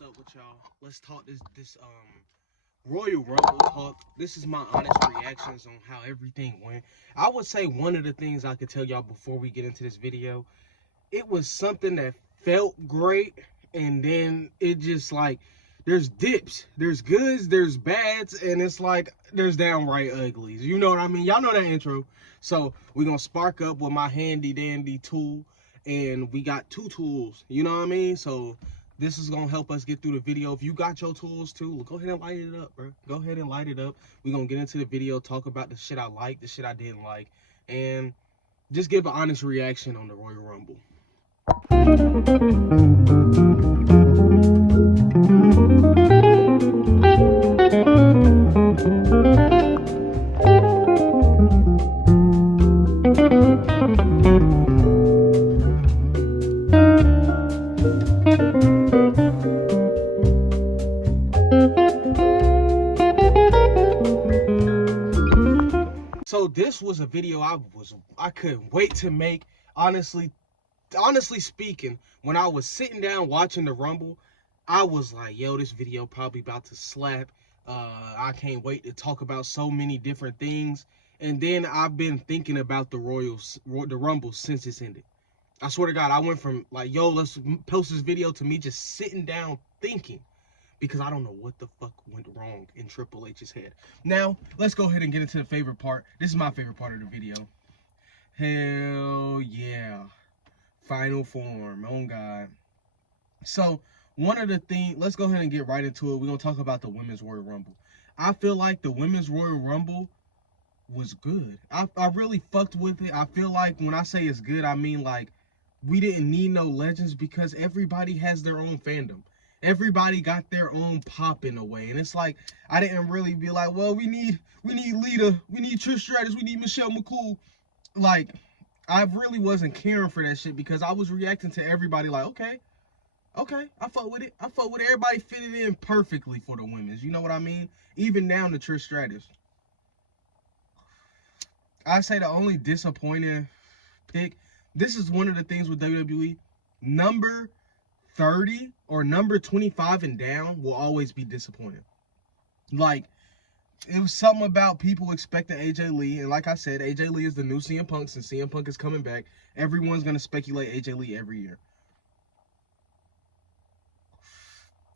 what's up with y'all. Let's talk this Royal Rumble talk. This is my honest reactions on how everything went. I would say one of the things I could tell y'all before we get into this video, it was something that felt great, and then it just like there's dips, there's goods, there's bads, and it's like there's downright uglies. You know what I mean? Y'all know that intro. So we're gonna spark up with my handy dandy tool, and we got two tools, you know what I mean? So this is gonna help us get through the video. If you got your tools too, go ahead and light it up, bro. Go ahead and light it up. We're gonna get into the video, talk about the shit I like, the shit I didn't like, and just give an honest reaction on the Royal Rumble. So this was a video I couldn't wait to make. Honestly speaking, when I was sitting down watching the Rumble, I was like, yo, this video probably about to slap. I can't wait to talk about so many different things. And then I've been thinking about the Rumble since it's ended. I swear to God, I went from like, yo, let's post this video to me just sitting down thinking, because I don't know what the fuck went wrong in Triple H's head. Now, let's go ahead and get into the favorite part. This is my favorite part of the video. Hell yeah. Final form. Oh, God. So, one of the things, let's go ahead and get right into it. We're going to talk about the Women's Royal Rumble. I feel like the Women's Royal Rumble was good. I really fucked with it. I feel like when I say it's good, I mean like we didn't need no legends, because everybody has their own fandom. Everybody got their own pop in a way. And it's like, I didn't really be like, well, we need Lita, we need Trish Stratus, we need Michelle McCool. Like, I really wasn't caring for that shit, because I was reacting to everybody like, okay, I fuck with it. I fuck with it. Everybody fitted in perfectly for the women's. You know what I mean? Even down to Trish Stratus. I say the only disappointing pick, this is one of the things with WWE, number 30 or number 25 and down will always be disappointing. Like, it was something about people expecting AJ Lee, and like I said, AJ Lee is the new CM Punk. Since CM Punk is coming back, everyone's going to speculate AJ Lee every year.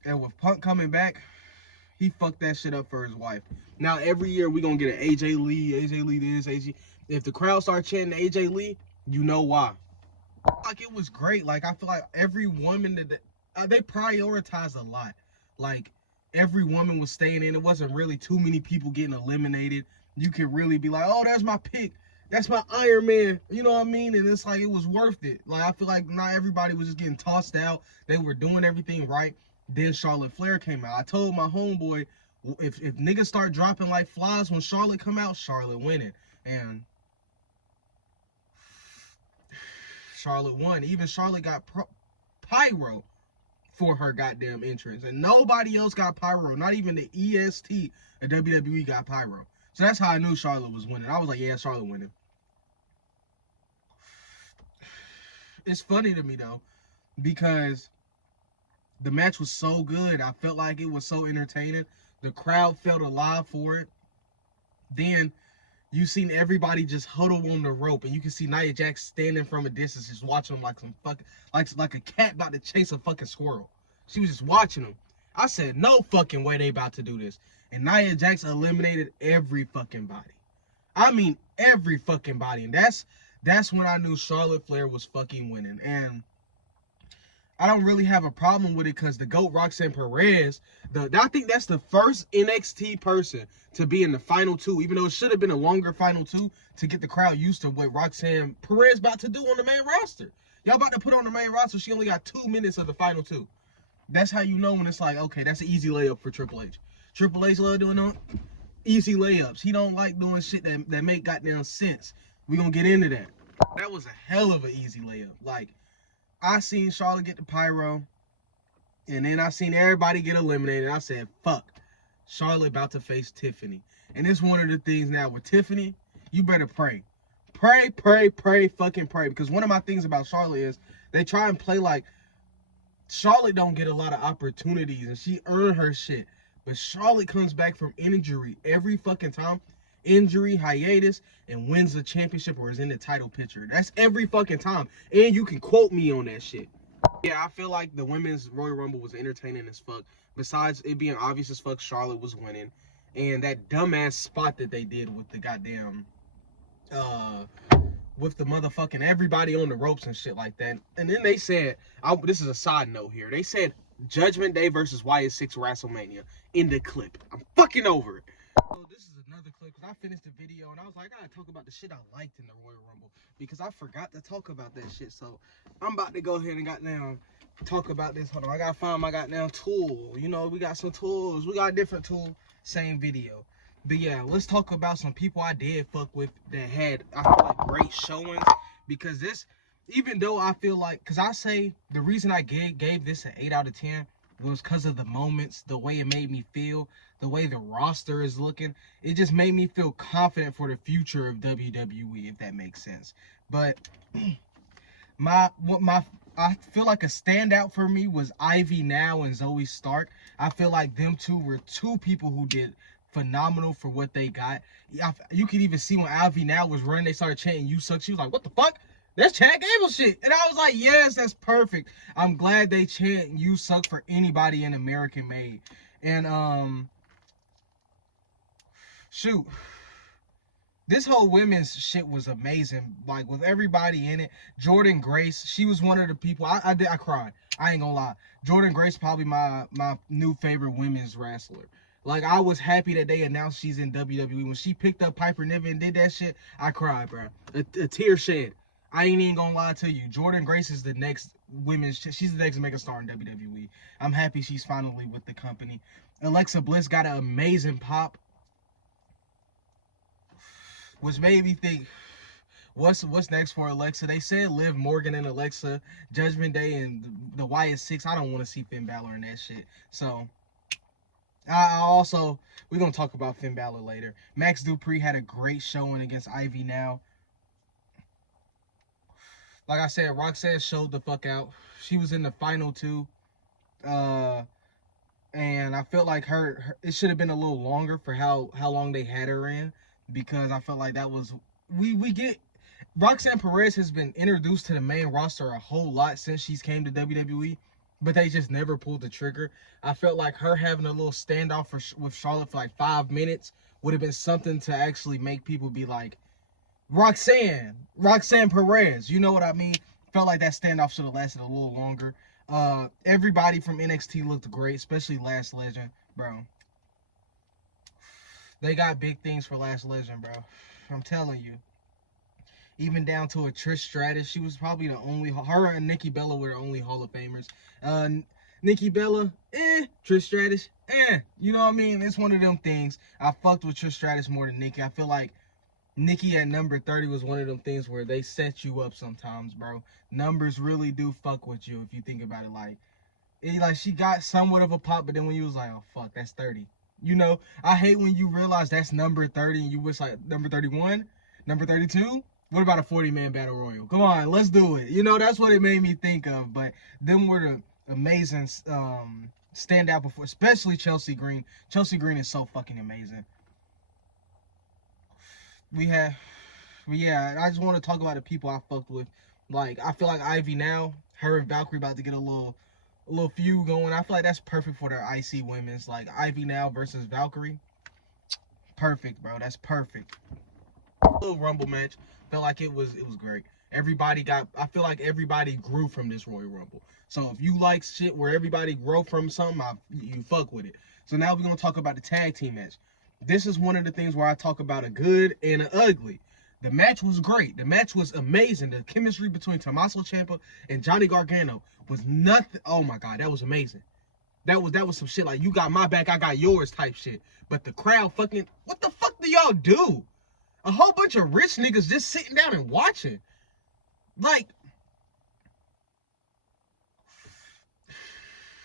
And with Punk coming back, he fucked that shit up for his wife. Now, every year we going to get an AJ Lee this, AJ. If the crowd start chanting AJ Lee, you know why. Like, it was great. Like, I feel like every woman that they prioritized a lot. Like, every woman was staying in. It wasn't really too many people getting eliminated. You could really be like, oh, there's my pick. That's my Iron Man. You know what I mean? And it's like, it was worth it. Like, I feel like not everybody was just getting tossed out. They were doing everything right. Then Charlotte Flair came out. I told my homeboy, if niggas start dropping like flies when Charlotte come out, Charlotte winning. And Charlotte won. Even Charlotte got pyro for her goddamn entrance, and nobody else got pyro. Not even the EST at WWE got pyro. So that's how I knew Charlotte was winning. I was like, yeah, Charlotte winning. It's funny to me though, because the match was so good. I felt like it was so entertaining. The crowd felt alive for it. Then you seen everybody just huddle on the rope, and you can see Nia Jax standing from a distance, just watching them like some fucking, like a cat about to chase a fucking squirrel. She was just watching them. I said, no fucking way they about to do this. And Nia Jax eliminated every fucking body. I mean, every fucking body. And that's when I knew Charlotte Flair was fucking winning. And I don't really have a problem with it, because the GOAT, Roxanne Perez, I think that's the first NXT person to be in the final two, even though it should have been a longer final two to get the crowd used to what Roxanne Perez about to do on the main roster. Y'all about to put on the main roster, she only got 2 minutes of the final two. That's how you know when it's like, okay, that's an easy layup for Triple H. Triple H love doing easy layups. He don't like doing shit that make goddamn sense. We gonna get into that. That was a hell of an easy layup. Like, I seen Charlotte get the pyro, and then I seen everybody get eliminated. I said, fuck, Charlotte about to face Tiffany. And it's one of the things now with Tiffany, you better pray. Pray, fucking pray. Because one of my things about Charlotte is they try and play like Charlotte don't get a lot of opportunities, and she earned her shit. But Charlotte comes back from injury every fucking time. Injury, hiatus, and wins the championship or is in the title picture. That's every fucking time. And you can quote me on that shit. Yeah, I feel like the women's Royal Rumble was entertaining as fuck. Besides it being obvious as fuck, Charlotte was winning. And that dumbass spot that they did with the goddamn, with the motherfucking everybody on the ropes and shit like that. And then they said, this is a side note here. They said Judgment Day versus YS6 WrestleMania in the clip. I'm fucking over it. So this is another clip because I finished the video and I was like, I gotta talk about the shit I liked in the Royal Rumble because I forgot to talk about that shit. So I'm about to go ahead and goddamn talk about this. Hold on, I gotta find my goddamn tool. You know, we got some tools. We got a different tool, same video. But yeah, let's talk about some people I did fuck with that had, I feel like, great showings. Because this, even though I feel like, because I say the reason I gave this an 8 out of 10 was because of the moments, the way it made me feel, the way the roster is looking. It just made me feel confident for the future of WWE, if that makes sense. But I feel like a standout for me was Ivy Now and Zoe Stark. I feel like them two were two people who did phenomenal for what they got. You could even see when Ivy Now was running, they started chanting "You suck." She was like, "What the fuck? That's Chad Gable shit." And I was like, yes, that's perfect. I'm glad they chant "You suck" for anybody in American made. And shoot, this whole women's shit was amazing. Like with everybody in it. Jordynne Grace, she was one of the people. I cried. I ain't gonna lie. Jordynne Grace probably my new favorite women's wrestler. Like, I was happy that they announced she's in WWE. When she picked up Piper Niven and did that shit, I cried, bro. A tear shed. I ain't even gonna lie to you. Jordynne Grace is the next women's, she's the next megastar in WWE. I'm happy she's finally with the company. Alexa Bliss got an amazing pop, which made me think, what's next for Alexa? They said Liv Morgan and Alexa, Judgment Day, and the YS6. I don't want to see Finn Balor in that shit. So we're going to talk about Finn Balor later. Max Dupree had a great showing against Ivy Now. Like I said, Roxanne showed the fuck out. She was in the final two. And I felt like it should have been a little longer for how long they had her in. Because I felt like that was... Roxanne Perez has been introduced to the main roster a whole lot since she's came to WWE. But they just never pulled the trigger. I felt like her having a little standoff with Charlotte for like 5 minutes would have been something to actually make people be like, Roxanne Perez. You know what I mean? Felt like that standoff should have lasted a little longer. Everybody from NXT looked great, especially Last Legend, bro. They got big things for Last Legend, bro. I'm telling you. Even down to a Trish Stratus. She was probably the only... Her and Nikki Bella were the only Hall of Famers. Nikki Bella, Trish Stratus, You know what I mean? It's one of them things. I fucked with Trish Stratus more than Nikki. I feel like Nikki at number 30 was one of them things where they set you up sometimes, bro. Numbers really do fuck with you if you think about it. Like she got somewhat of a pop, but then when you was like, oh, fuck, that's 30. You know, I hate when you realize that's number 30 and you wish like number 31, number 32. What about a 40-man battle royal? Come on, let's do it. You know, that's what it made me think of. But them were the amazing standout before, especially Chelsea Green. Chelsea Green is so fucking amazing. I just want to talk about the people I fucked with. Like, I feel like Ivy Now, her and Valkyrie about to get a little feud going. I feel like that's perfect for their IC women's. Like, Ivy Now versus Valkyrie. Perfect, bro. That's perfect. Little Rumble match. Felt like it was great. I feel like everybody grew from this Royal Rumble. So if you like shit where everybody grow from something, you fuck with it. So now we're going to talk about the tag team match. This is one of the things where I talk about a good and an ugly. The match was great. The match was amazing. The chemistry between Tommaso Ciampa and Johnny Gargano was nothing. Oh my God, that was amazing. That was some shit like, you got my back, I got yours type shit. But the crowd fucking, what the fuck do y'all do? A whole bunch of rich niggas just sitting down and watching. Like,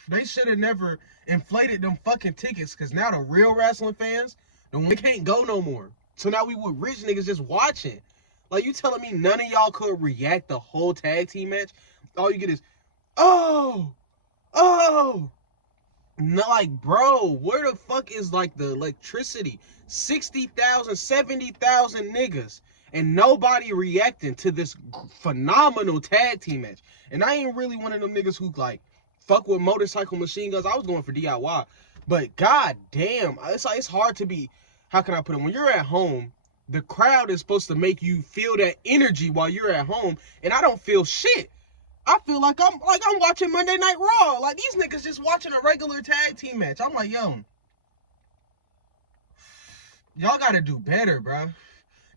they should have never inflated them fucking tickets, because now the real wrestling fans, they can't go no more. So now we with rich niggas just watching. Like, you telling me none of y'all could react the whole tag team match? All you get is, oh, Oh, no, like, bro, where the fuck is like the electricity? 60,000, 70,000 niggas, and nobody reacting to this phenomenal tag team match. And I ain't really one of them niggas who like fuck with Motorcycle Machine Guns. I was going for DIY, but god damn, it's like, it's hard to be. How can I put it? When you're at home, the crowd is supposed to make you feel that energy while you're at home, and I don't feel shit. I feel like I'm watching Monday Night Raw. Like, these niggas just watching a regular tag team match. I'm like, yo, y'all gotta do better, bro.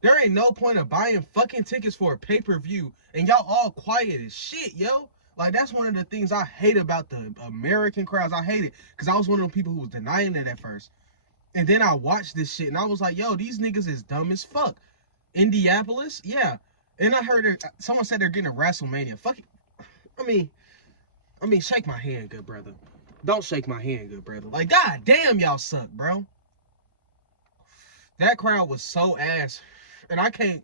There ain't no point of buying fucking tickets for a pay-per-view and y'all all quiet as shit, yo. Like, that's one of the things I hate about the American crowds. I hate it because I was one of the people who was denying it at first. And then I watched this shit and I was like, yo, these niggas is dumb as fuck. Indianapolis? Yeah. And I heard someone said they're getting a WrestleMania. Fuck it. I mean, shake my hand, good brother. Don't shake my hand, good brother. Like, god damn, y'all suck, bro. That crowd was so ass. And I can't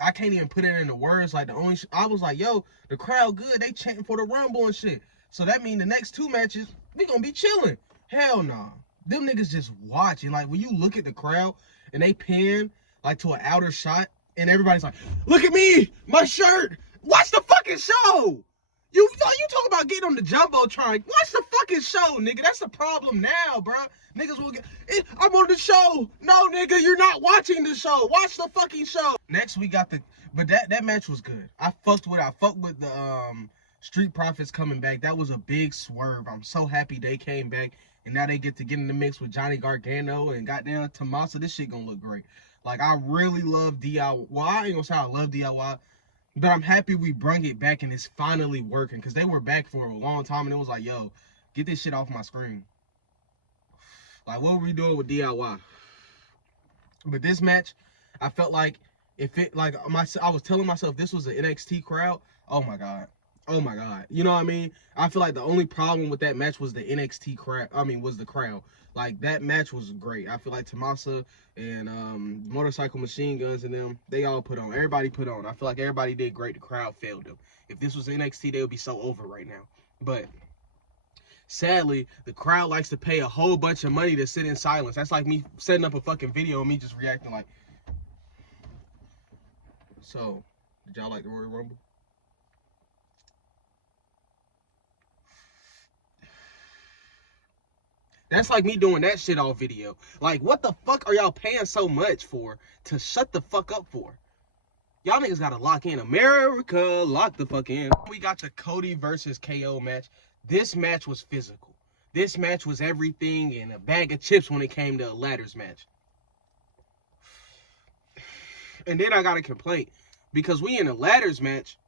even put it into words. Like, I was like, yo, the crowd good. They chanting for the Rumble and shit. So that means the next two matches, we gonna be chilling. Hell nah. Them niggas just watching. Like, when you look at the crowd and they pin, like, to an outer shot, and everybody's like, look at me, my shirt. Watch the fucking show. You talk about getting on the Jumbotron. Watch the fucking show, nigga. That's the problem now, bro. Niggas will get, I'm on the show. No, nigga, you're not watching the show. Watch the fucking show. Next, we got but that match was good. I fucked with the Street Profits coming back. That was a big swerve. I'm so happy they came back. And now they get to get in the mix with Johnny Gargano and goddamn Tommaso. This shit gonna look great. Like, I really love DIY. Well, I ain't gonna say I love DIY. But I'm happy we brung it back and it's finally working. Because they were back for a long time and it was like, yo, get this shit off my screen. Like, what were we doing with DIY? But this match, I felt like if it, like, I was telling myself this was an NXT crowd. Oh my God. Oh my God. You know what I mean? I feel like the only problem with that match was the NXT crowd. Was the crowd. Like, that match was great. I feel like Tommaso and Motorcycle Machine Guns and them, they all put on. Everybody put on. I feel like everybody did great. The crowd failed them. If this was NXT, they would be so over right now. But sadly, the crowd likes to pay a whole bunch of money to sit in silence. That's like me setting up a fucking video and me just reacting like. So, did y'all like the Royal Rumble? That's like me doing that shit all video. Like, what the fuck are y'all paying so much for to shut the fuck up for? Y'all niggas gotta lock in. America, lock the fuck in. We got the Cody versus KO match. This match was physical. This match was everything and a bag of chips when it came to a ladders match. And then I got a complaint because we in a ladders match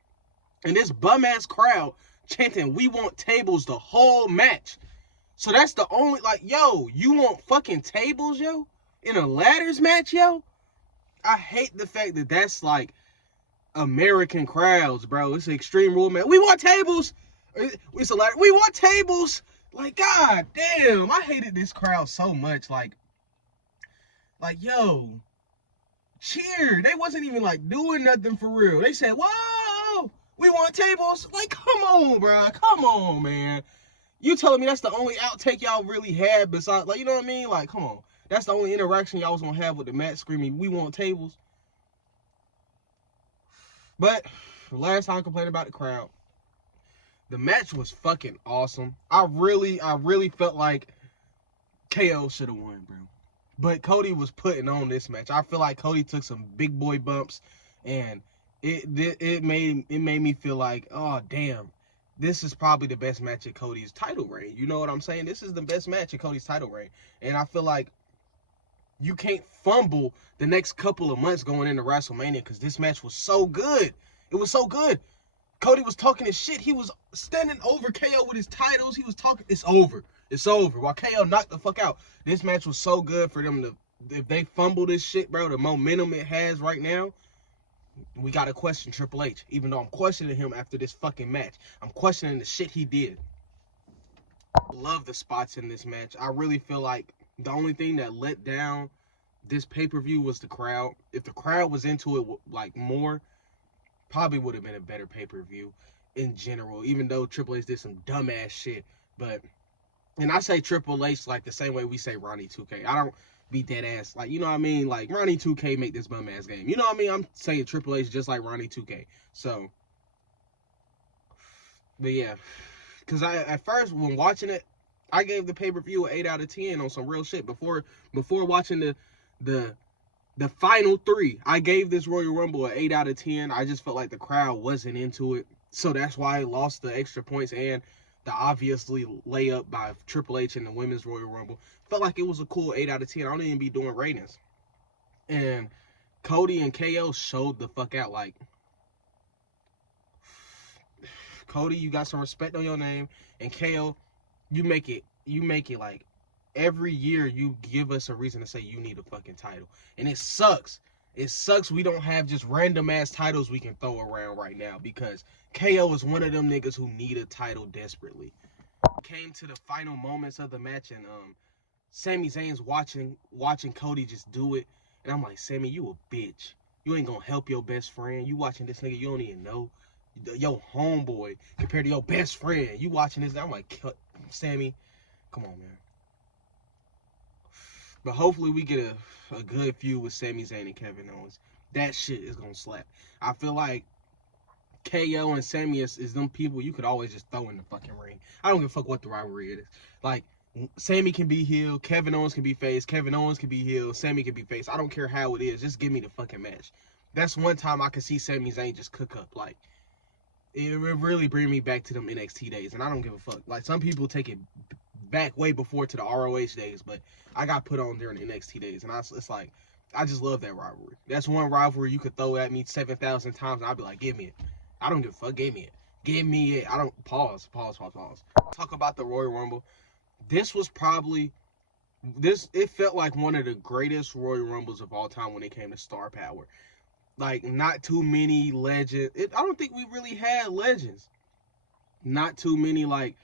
and this bum ass crowd chanting, "We want tables" the whole match. So that's the only, like, yo, you want fucking tables, yo? In a ladders match, yo? I hate the fact that that's, like, American crowds, bro. It's an Extreme Rule, man. We want tables. It's a ladder. We want tables. Like, god damn. I hated this crowd so much. Like, yo, cheer. They wasn't even, like, doing nothing for real. They said, whoa, we want tables. Like, come on, bro. Come on, man. You telling me that's the only outtake y'all really had besides, like, you know what I mean? Like, come on. That's the only interaction y'all was going to have with the match screaming, "We want tables." But, last time I complained about the crowd, the match was fucking awesome. I really felt like KO should have won, bro. But Cody was putting on this match. I feel like Cody took some big boy bumps, and it made me feel like, oh, damn. This is probably the best match at Cody's title reign. You know what I'm saying? This is the best match at Cody's title reign. And I feel like you can't fumble the next couple of months going into WrestleMania because this match was so good. It was so good. Cody was talking his shit. He was standing over KO with his titles. He was talking, it's over. It's over. While KO knocked the fuck out. This match was so good for them to, if they fumble this shit, bro, the momentum it has right now, we gotta question Triple H, even though I'm questioning him after this fucking match. I'm questioning the shit he did. Love the spots in this match. I really feel like the only thing that let down this pay-per-view was the crowd. If the crowd was into it, like, more, probably would have been a better pay-per-view. in general, even though Triple H did some dumbass shit. But, and I say Triple H like the same way we say Ronnie 2K. I don't be dead ass. Like, you know what I mean? Like, Ronnie 2K make this bum ass game. You know what I mean? I'm saying Triple H just like Ronnie 2K. So, but yeah. Because at first, when watching it, I gave the pay-per-view an 8 out of 10 on some real shit. Before watching the final 3, I gave this Royal Rumble an 8 out of 10. I just felt like the crowd wasn't into it. So that's why I lost the extra points and the obviously layup by Triple H in the Women's Royal Rumble. Felt like it was a cool 8 out of 10. I don't even be doing ratings. And Cody and KO showed the fuck out. Like, Cody, you got some respect on your name. And KO, you make it like every year you give us a reason to say you need a fucking title. And it sucks. It sucks we don't have just random ass titles we can throw around right now, because KO is one of them niggas who need a title desperately. Came to the final moments of the match, and Sami Zayn's watching Cody just do it. And I'm like, Sami, you a bitch. You ain't gonna help your best friend. You watching this nigga you don't even know. Your homeboy compared to your best friend. You watching this. I'm like, Sami, come on, man. But hopefully we get a good feud with Sami Zayn and Kevin Owens. That shit is gonna slap. I feel like KO and Sami is them people you could always just throw in the fucking ring. I don't give a fuck what the rivalry is. Like, Sami can be heel, Kevin Owens can be face, Kevin Owens can be heel, Sami can be face. I don't care how it is. Just give me the fucking match. That's one time I can see Sami Zayn just cook up. Like, it really bring me back to them NXT days, and I don't give a fuck. Like, some people take it back way before to the ROH days, but I got put on during the NXT days, and it's like, I just love that rivalry. That's one rivalry you could throw at me 7,000 times, and I'd be like, give me it. I don't give a fuck. Give me it. Give me it. I don't. Pause. Talk about the Royal Rumble. This was probably, it felt like one of the greatest Royal Rumbles of all time when it came to star power. Like, not too many legends. I don't think we really had legends. Not too many, like,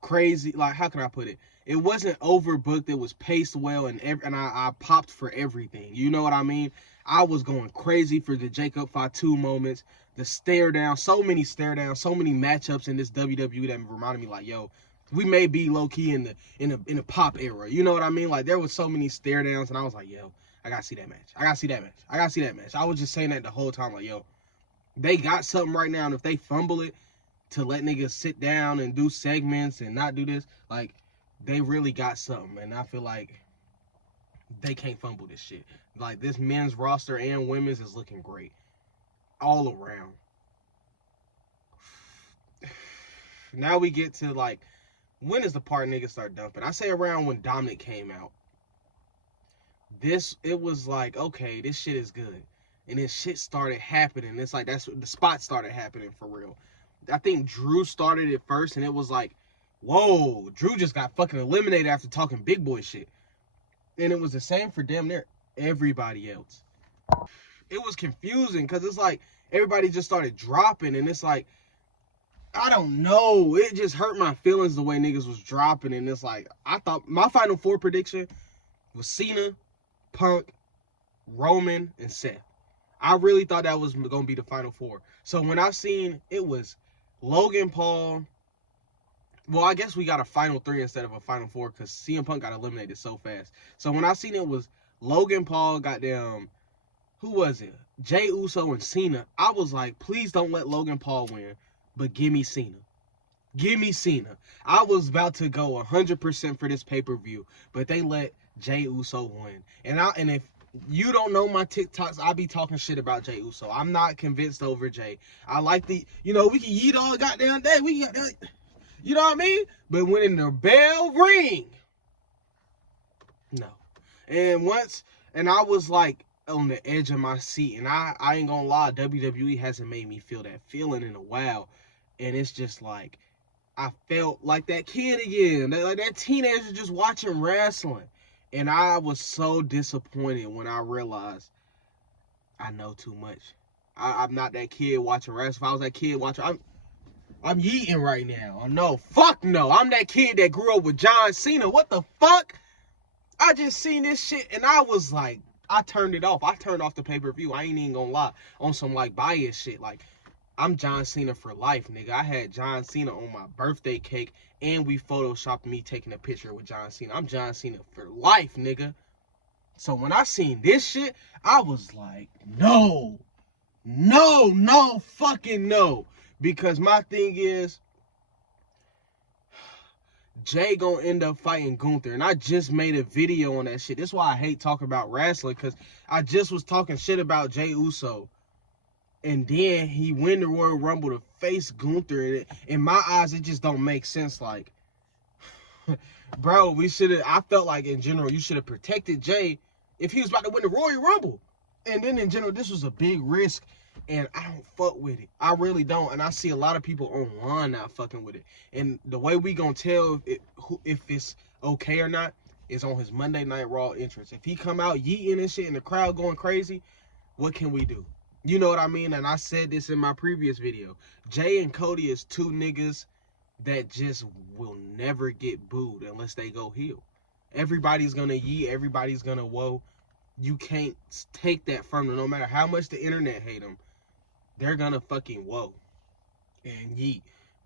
crazy, like, how can I put it? It wasn't overbooked. It was paced well, and I popped for everything. You know what I mean? I was going crazy for the Jacob Fatu moments, the stare down, so many stare downs, so many matchups in this WWE that reminded me, like, yo, we may be low key in the pop era. You know what I mean? Like, there was so many stare downs, and I was like, yo, I gotta see that match. I gotta see that match. I gotta see that match. I was just saying that the whole time, like, yo, they got something right now, and if they fumble it to let niggas sit down and do segments and not do this, like, they really got something. And I feel like they can't fumble this shit. Like, this men's roster and women's is looking great all around. Now we get to, like, when is the part niggas start dumping? I say around when Dominic came out. It was like, okay, this shit is good. And then shit started happening. It's like, that's the spots started happening for real. I think Drew started it first, and it was like, whoa, Drew just got fucking eliminated after talking big boy shit. And it was the same for damn near everybody else. It was confusing, because it's like, everybody just started dropping, and it's like, I don't know. It just hurt my feelings the way niggas was dropping, and it's like, I thought my Final Four prediction was Cena, Punk, Roman, and Seth. I really thought that was going to be the Final Four. So when I seen it was Logan Paul, well, I guess we got a Final 3 instead of a Final 4 because CM Punk got eliminated so fast. So when I seen it was Logan Paul, goddamn, who was it? Jey Uso and Cena. I was like, please don't let Logan Paul win, but give me Cena. Give me Cena. I was about to go 100% for this pay-per-view, but they let Jey Uso win. And if you don't know my TikToks, I be talking shit about Jey Uso. I'm not convinced over Jey. I like we can eat all goddamn day. We got that. You know what I mean? But when the bell ring, no. And I was like on the edge of my seat. And I ain't gonna lie, WWE hasn't made me feel that feeling in a while. And it's just like, I felt like that kid again. Like that teenager just watching wrestling. And I was so disappointed when I realized I know too much. I'm not that kid watching wrestling. If I was that kid watching, I'm yeeting right now. No, fuck no. I'm that kid that grew up with John Cena. What the fuck? I just seen this shit and I was like, I turned it off. I turned off the pay-per-view. I ain't even gonna lie. On some like bias shit. Like, I'm John Cena for life, nigga. I had John Cena on my birthday cake, and we photoshopped me taking a picture with John Cena. I'm John Cena for life, nigga. So when I seen this shit, I was like, no, fucking no. Because my thing is, Jay gonna end up fighting Gunther. And I just made a video on that shit. That's why I hate talking about wrestling, because I just was talking shit about Jey Uso. And then he win the Royal Rumble to face Gunther. And in my eyes, it just don't make sense. Like, bro, we should have, I felt like in general, you should have protected Jay if he was about to win the Royal Rumble. And then in general, this was a big risk. And I don't fuck with it. I really don't. And I see a lot of people online not fucking with it. And the way we gonna tell if it's okay or not is on his Monday Night Raw entrance. If he come out yeeting and shit and the crowd going crazy, what can we do? You know what I mean? And I said this in my previous video. Jay and Cody is two niggas that just will never get booed unless they go heel. Everybody's gonna yeet. Everybody's gonna whoa. You can't take that from them. No matter how much the internet hate them, they're gonna fucking whoa and yeet.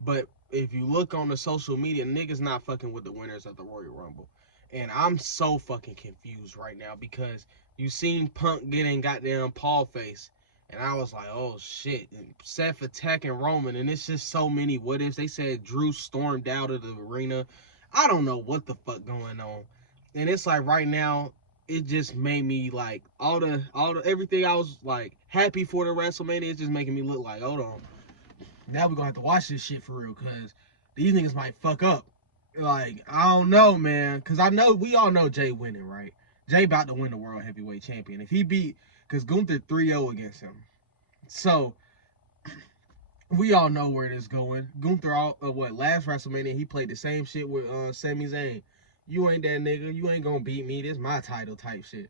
But if you look on the social media, niggas not fucking with the winners of the Royal Rumble. And I'm so fucking confused right now because you seen Punk getting goddamn Paul face. And I was like, oh shit. And Seth attacking Roman. And it's just so many what ifs. They said Drew stormed out of the arena. I don't know what the fuck going on. And it's like right now, it just made me like all the everything I was like happy for the WrestleMania. It's just making me look like, hold on, now we're gonna have to watch this shit for real because these niggas might fuck up. Like, I don't know, man, because I know we all know Jay winning, right? Jay about to win the World Heavyweight Champion if he beat, because Gunther 3-0 against him. So we all know where this going. Gunther, last WrestleMania he played the same shit with Sami Zayn. You ain't that nigga. You ain't gonna beat me. This my title type shit.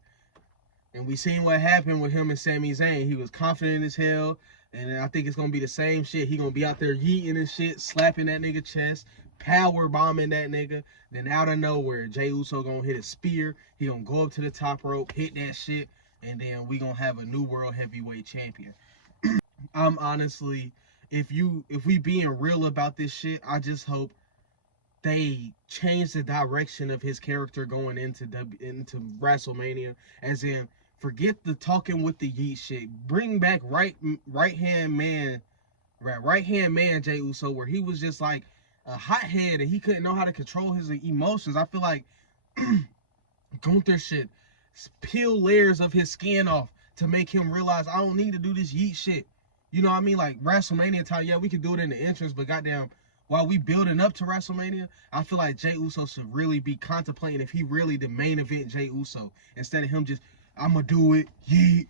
And we seen what happened with him and Sami Zayn. He was confident as hell. And I think it's gonna be the same shit. He gonna be out there yeeting and shit, slapping that nigga chest, power bombing that nigga. Then out of nowhere, Jey Uso gonna hit a spear. He gonna go up to the top rope, hit that shit, and then we gonna have a new World Heavyweight Champion. I'm honestly, if we being real about this shit, I just hope they change the direction of his character going into WrestleMania, as in forget the talking with the yeet shit. Bring back right hand man Jey Uso, where he was just like a hothead and he couldn't know how to control his emotions. I feel like Gunther should peel layers of his skin off to make him realize I don't need to do this yeet shit. You know what I mean? Like WrestleMania time, yeah, we could do it in the entrance, but goddamn, while we building up to WrestleMania, I feel like Jey Uso should really be contemplating if he really the main event Jey Uso, instead of him just, I'm gonna do it, yeet,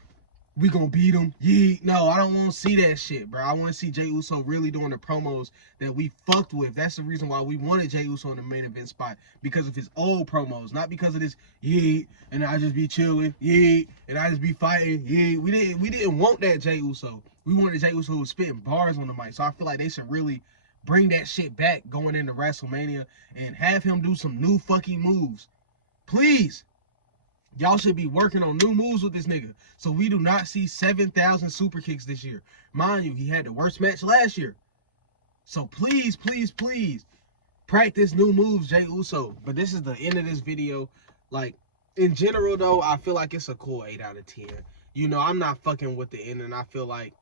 we gonna beat him, yeet. No, I don't want to see that shit, bro. I want to see Jey Uso really doing the promos that we fucked with. That's the reason why we wanted Jey Uso in the main event spot, because of his old promos, not because of this yeet, and I just be chilling, yeet, and I just be fighting, yeet. We didn't want that Jey Uso. We wanted Jey Uso who was spitting bars on the mic. So I feel like they should really bring that shit back going into WrestleMania and have him do some new fucking moves. Please. Y'all should be working on new moves with this nigga, so we do not see 7,000 super kicks this year. Mind you, he had the worst match last year. So please, please, please, practice new moves, Jey Uso. But this is the end of this video. Like, in general, though, I feel like it's a cool 8 out of 10. You know, I'm not fucking with the ending. I feel like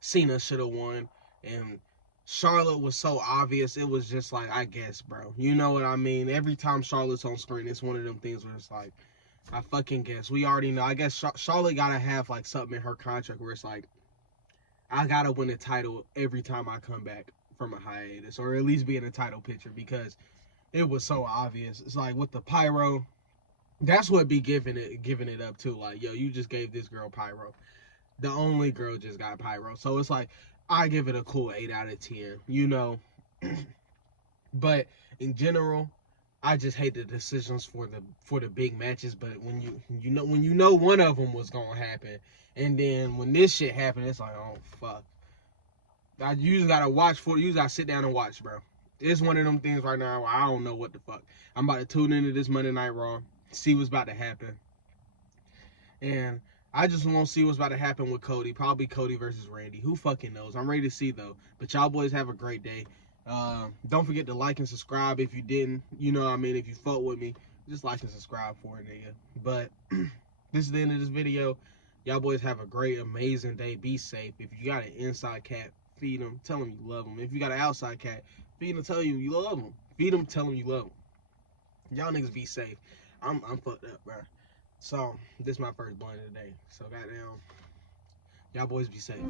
Cena should have won, and Charlotte was so obvious. It was just like, I guess, bro. You know what I mean? Every time Charlotte's on screen, it's one of them things where it's like, I fucking guess. We already know. I guess Charlotte gotta have like something in her contract where it's like, I gotta win a title every time I come back from a hiatus, or at least be in a title picture, because it was so obvious. It's like with the pyro, that's what be giving it up too. Like, yo, you just gave this girl pyro. The only girl just got pyro. So it's like, I give it a cool 8 out of 10, you know. But in general, I just hate the decisions for the big matches. But when you know one of them was gonna happen, and then when this shit happened, it's like, oh fuck. You just gotta watch for it. You just gotta sit down and watch, bro. It's one of them things right now where I don't know what the fuck. I'm about to tune into this Monday Night Raw, see what's about to happen. And I just want to see what's about to happen with Cody. Probably Cody versus Randy. Who fucking knows? I'm ready to see, though. But y'all boys have a great day. Don't forget to like and subscribe if you didn't. You know what I mean? If you fuck with me, just like and subscribe for it, nigga. But this is the end of this video. Y'all boys have a great, amazing day. Be safe. If you got an inside cat, feed him. Tell him you love him. If you got an outside cat, feed him. Tell him you love him. Feed him. Tell him you love him. Y'all niggas be safe. I'm fucked up, bro. So, this is my first blunt of the day. So, goddamn, y'all boys be safe.